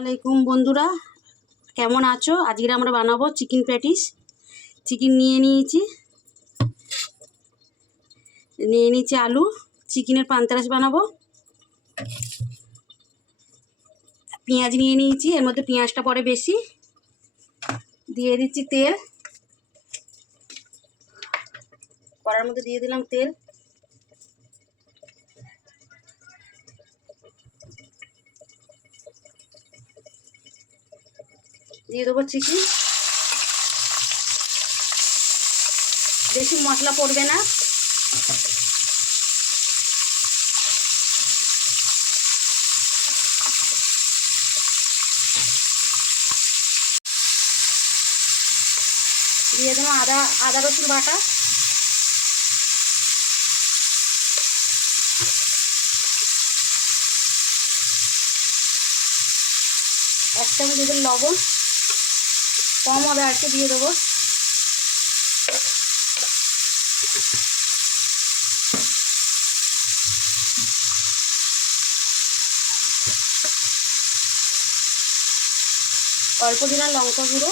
আলাইকুম বন্ধুরা, কেমন আছো? আজকে আমরা বানাবো চিকেন প্যাটিস। চিকেন নিয়ে নিয়েছি। নিয়ে নিয়েছি আলু। চিকেনের পান্তারাস বানাবো। পেঁয়াজ নিয়ে নিয়েছি, এর মধ্যে পেঁয়াজটা পরে বেশি। দিয়ে দিচ্ছি তেল। কড়ার মধ্যে দিয়ে দিলাম তেল। দিয়ে দেবো চিকেন বেশি মশলা পড়বে না। দিয়ে দেবো আদা আদা রসুন বাটা। এক চামচ দিয়ে দেবো লবণ। কম হবে আর দিয়ে দেবো। অল্প দিলাম লঙ্কা গুঁড়ো।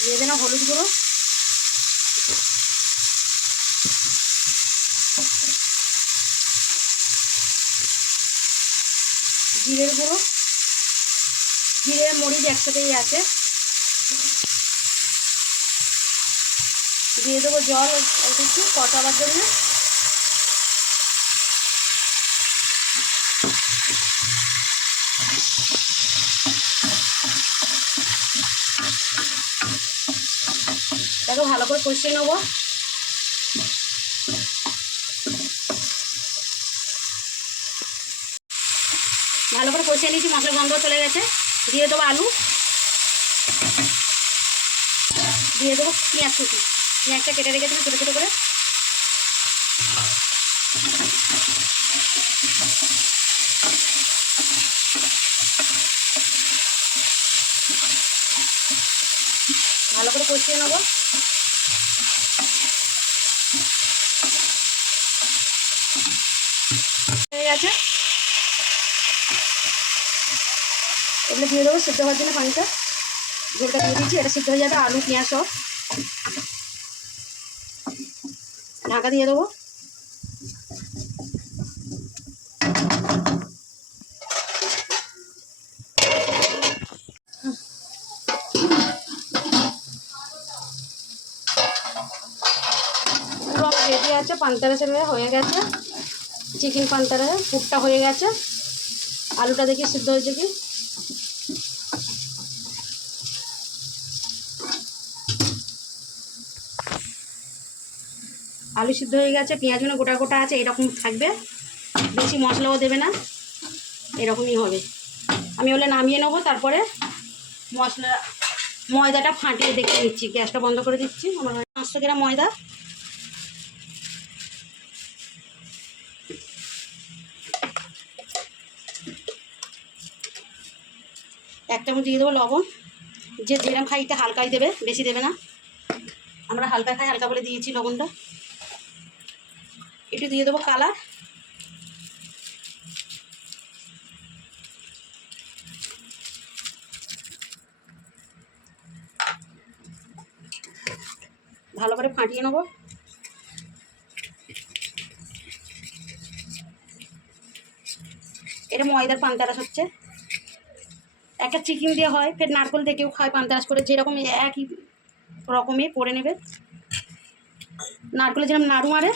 দিয়ে দিলাম হলুদ গুঁড়ো। জিরের গুঁড়ো। জিরে মরিচ একসাথেই আছে। দিয়ে দেবো জল একটু কটাবার জন্য। দেখো ভালো করে কষিয়ে নেব। কষিয়ে নিয়েছি মশলা গন্ধ চলে গেছে। দিয়ে দেবো আলু। দিয়ে দেবো পেঁয়াজ কুচি। পেঁয়াজটা কেটে রেখেছিলাম ছোটো ছোটো করে। ভালো করে কষিয়ে নেব। হয়ে গেছে। এগুলো দিয়ে দেবো সিদ্ধ হওয়ার জন্য পানিটা। ঝোলটা দিয়ে দিচ্ছি এটা সিদ্ধ হয়ে যাবে, আলু, পেঁয়াজ সব। ঢাকা দিয়ে দেবো। রেডি আছে পান্তারাসের হয়ে হয়ে গেছে। চিকেন পান্তারা ফুটটা হয়ে গেছে। আলুটা দেখি সিদ্ধ হয়েছে কি? আলু সিদ্ধ হয়ে গেছে পেঁয়াজগুলো গোটা গোটা আছে, এরকম থাকবে। বেশি মশলাও দেবে না, এরকমই হবে। আমি হলে নামিয়ে নেব, তারপরে মশলা, ময়দাটা ফাটিয়ে দেখে নিচ্ছি গ্যাসটা বন্ধ করে দিচ্ছি। আমার পাঁচশো গ্রাম ময়দা। এক চামচ দিয়ে দেবো লবণ। যে যেরকম খাই হালকাই দেবে, বেশি দেবে না। আমরা হালকা খাই, হালকা বলে দিয়েছি লবণটা। একটু দিয়ে দেবো কালার ভালো করে ফাটিয়ে নেব। এটা ময়দার পান্তারাস হচ্ছে। একটা চিকেন দিয়ে হয়, ফের নারকল কেউ খায় পান্তারাস করে, যেরকম একই রকমই পরে নেবে। নারকলে যেরকম নাড়ু মারে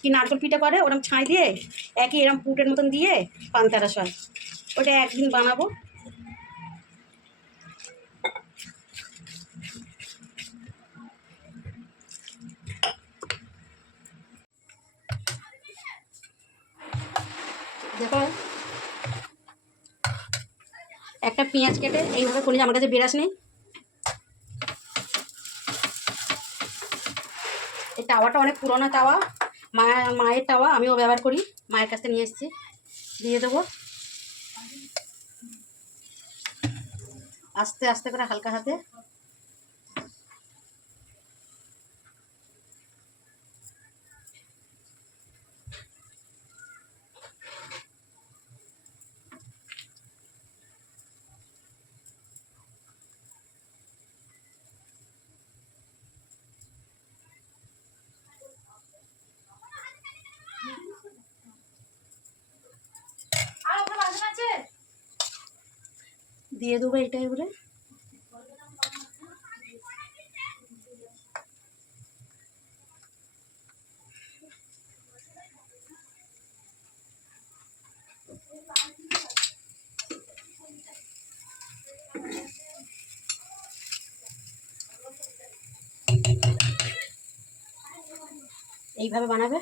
কি নারকল পিঠা করে ওরকম ছাই দিয়ে একই এরকম পুটের মতন দিয়ে পান্তারাস হয়। ওটা একদিন বানাবো। দেখো, একটা পেঁয়াজ কেটে এইভাবে করে আমার কাছে বেরাস নেই। এই তাওয়াটা অনেক পুরোনো তাওয়া। মায়ের মায়ের টাওয়া আমিও ব্যবহার করি। মায়ের কাছে নিয়ে এসেছি। দিয়ে দেবো। আস্তে আস্তে করে হালকা হাতে। দিয়ে দেবো এটা এবারে। এইভাবে বানাবে।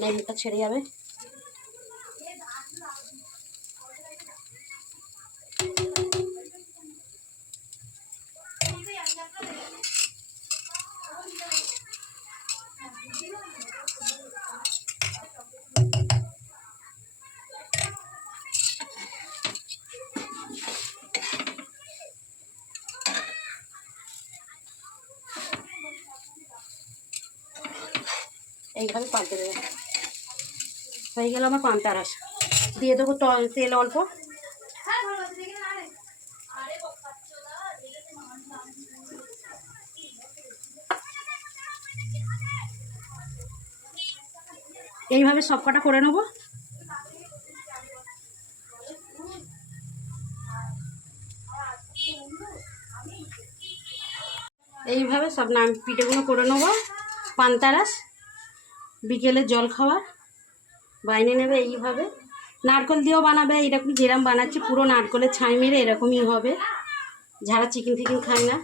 লেবুটা ছেড়ে যাবে। এইভাবে পাল্টে দেবে। হয়ে গেল আমার পান্তা রস। দিয়ে দেবো তেল অল্প। এইভাবে সব কটা করে নেব। এইভাবে সব নাম পিঠেগুলো করে নেব। পান্তারাস বিকেলে জল খাওয়া, বাইনে নেবে এইভাবে। নারকল দিয়েও বানাবে এরকম যেরকম বানাচ্ছি, পুরো নারকলের ছাই মেরে এরকমই হবে। যারা চিকেন ফিকেন খায় না।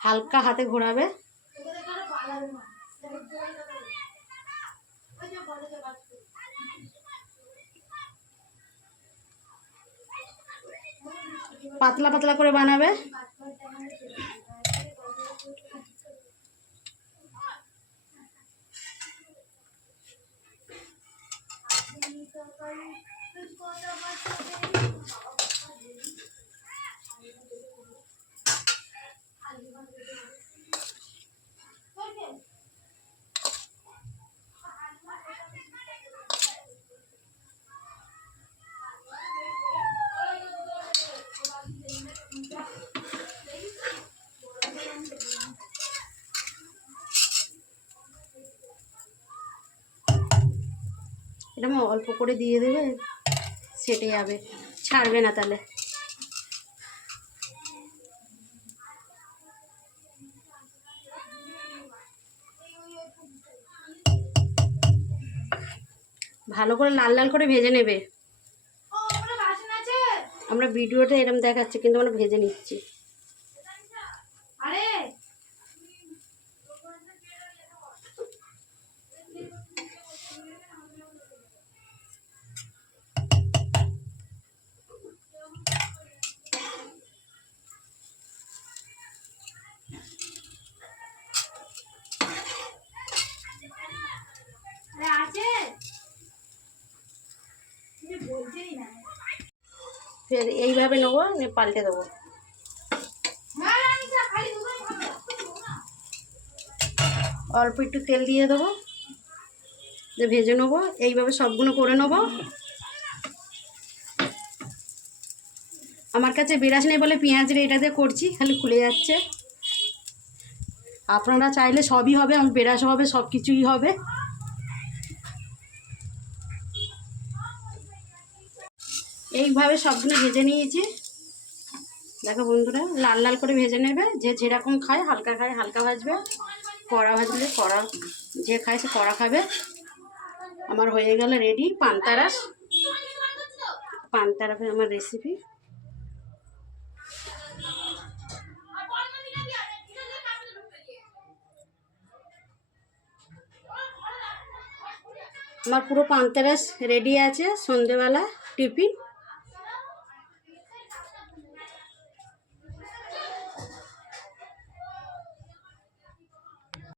হালকা হাতে ঘোরাবে। পাতলা পাতলা করে বানাবে? এটা অল্প করে দিয়ে দেবে সেটে যাবে। ছাড়বে না তাহলে। ভালো করে লাল লাল করে ভেজে নেবে। আমরা ভিডিওটা এরম দেখাচ্ছি কিন্তু আমরা ভেজে নিচ্ছি। ফের এইভাবে নেব নিয়ে পাল্টে দেবো। অল্প একটু তেল দিয়ে দেবো দিয়ে ভেজে নেব এইভাবে সবগুলো করে নেব। আমার কাছে বিরাস নেই বলে পেঁয়াজের এটা দিয়ে করছি খালি খুলে যাচ্ছে। আপনারা চাইলে সবই হবে আমার বেরাস হবে সব কিছুই হবে। এইভাবে সবগুলো ভেজে নিয়েছি। দেখো বন্ধুরা, লাল লাল করে ভেজে নেবে। যে যেরকম খায় হালকা খায়, হালকা ভাজবে। কড়া ভাজলে কড়া, যে খায় সে কড়া খাবে। আমার হয়ে গেল রেডি পান্তারাস। পান্তারাসের আমার রেসিপি আমার পুরো পান্তারাস রেডি আছে সন্ধেবেলা টিফিন।